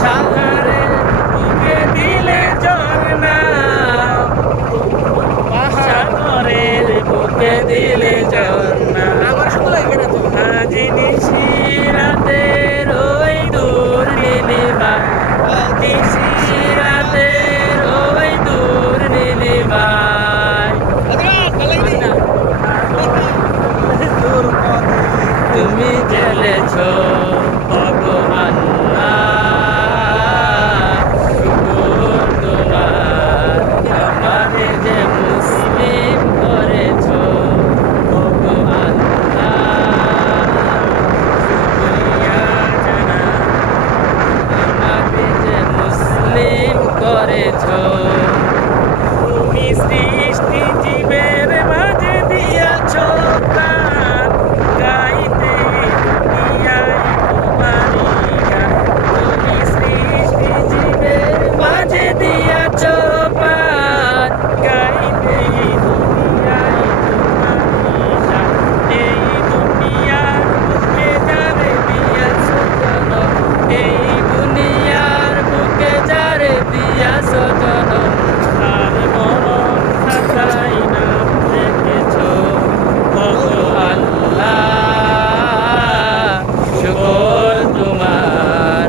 সাগরের বুকে দিলে ঝর্ণা, সাগরের বুকে দিলে ঝর্ণা। আমার শুধু এখানে তো আজি নিশি রাতের ওই দূর নীলিমা, নিশি রাতের ওই দূর নীলিমায় তুমি জেলেছ ভগবান। শুকর তোমার আমারে যে মুসলিম করেছ ভগবান। শুকরিয়া জানা আমাকে যে মুসলিম করেছ। তুমি সৃষ্টি জীবের মাঝে দিয়াছ প্রাণ, গাইতে দুনিয়ায় তোমারি গান। তুমি সৃষ্টি জীবের মাঝে দিয়াছ প্রাণ, গাইতে দুনিয়ায় তোমারি গান। এই দুনিয়ার বুকে যারে দিয়াছ জনম, এই দুনিয়ার বুকে যারে দিয়াছ জনম, তার মরণ খাতায় নাম রেখেছ ভগবান। শুকর তোমার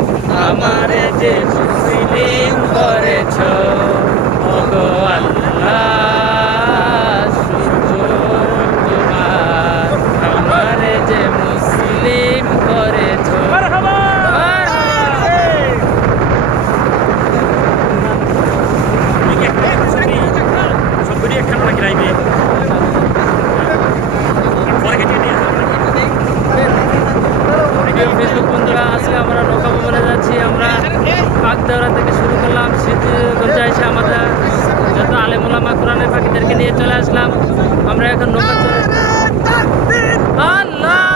আমারে যে মুসলিম করেছ ভগবান। শুকর তোমার আমারে যে মুসলিম করেছ। ফেসবুক বন্ধুরা, আজকে আমরা নৌকা ভ্রমণে যাচ্ছি। আমরা বাগদাওয়া থেকে শুরু করলাম, শীতগঞ্জে এসে আমাদের যত আলেমুলামা কোরআনের পাখিদেরকে নিয়ে চলে আসলাম। আমরা এখন নৌকা চলে আল্লাহ